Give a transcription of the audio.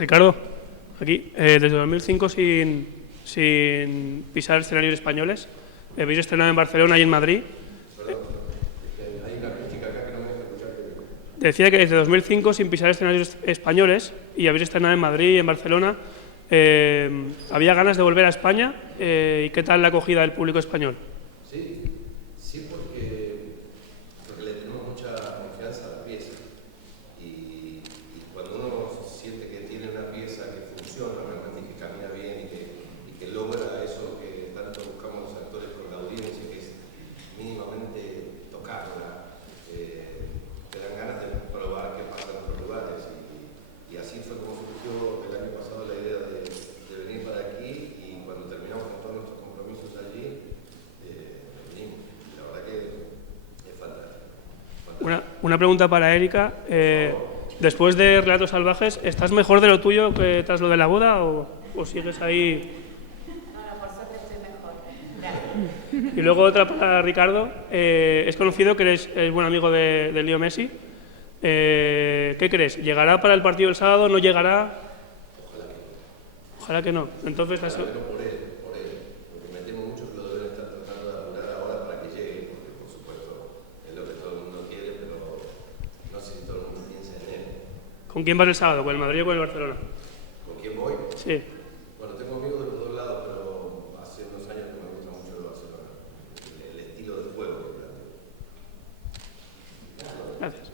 Ricardo, aquí, desde 2005 sin pisar escenarios españoles. Habéis estrenado en Barcelona y en Madrid. Hay una crítica acá que no me deja escuchar. Decía que desde 2005 sin pisar escenarios españoles y habéis estrenado en Madrid y en Barcelona. ¿Había ganas de volver a España? ¿Y qué tal la acogida del público español? Sí, sí, porque le tenemos mucha confianza a la pieza. Y cuando uno siente que tiene una pieza que funciona realmente, que camina bien y que logra eso que tanto buscamos los actores con la audiencia, que es mínimamente tocarla, te dan ganas de probar qué pasa en otros lugares. Y así fue como surgió el año pasado la idea de venir para aquí, y cuando terminamos con todos nuestros compromisos allí, venimos. La verdad que es fantástico. Una pregunta para Erika. Después de Relatos Salvajes, ¿estás mejor de lo tuyo que tras lo de la boda o sigues ahí? No, por suerte estoy mejor. Gracias. Y luego otra para Ricardo. Es conocido que eres buen amigo de Leo Messi. ¿Qué crees? ¿Llegará para el partido del sábado? ¿No llegará? Ojalá que no. Entonces, Ojalá que no por él, porque me temo mucho que lo deben estar tratando de apurar ahora para que llegue, porque por supuesto es lo que todo el mundo quiere, pero no sé si todo el mundo piensa en él. ¿con quién vas el sábado? ¿Con el Madrid o con el Barcelona? ¿Con quién voy? Sí. Bueno, tengo amigos de los dos lados, pero hace unos años que me gusta mucho el Barcelona, el estilo de juego que plantea. Gracias.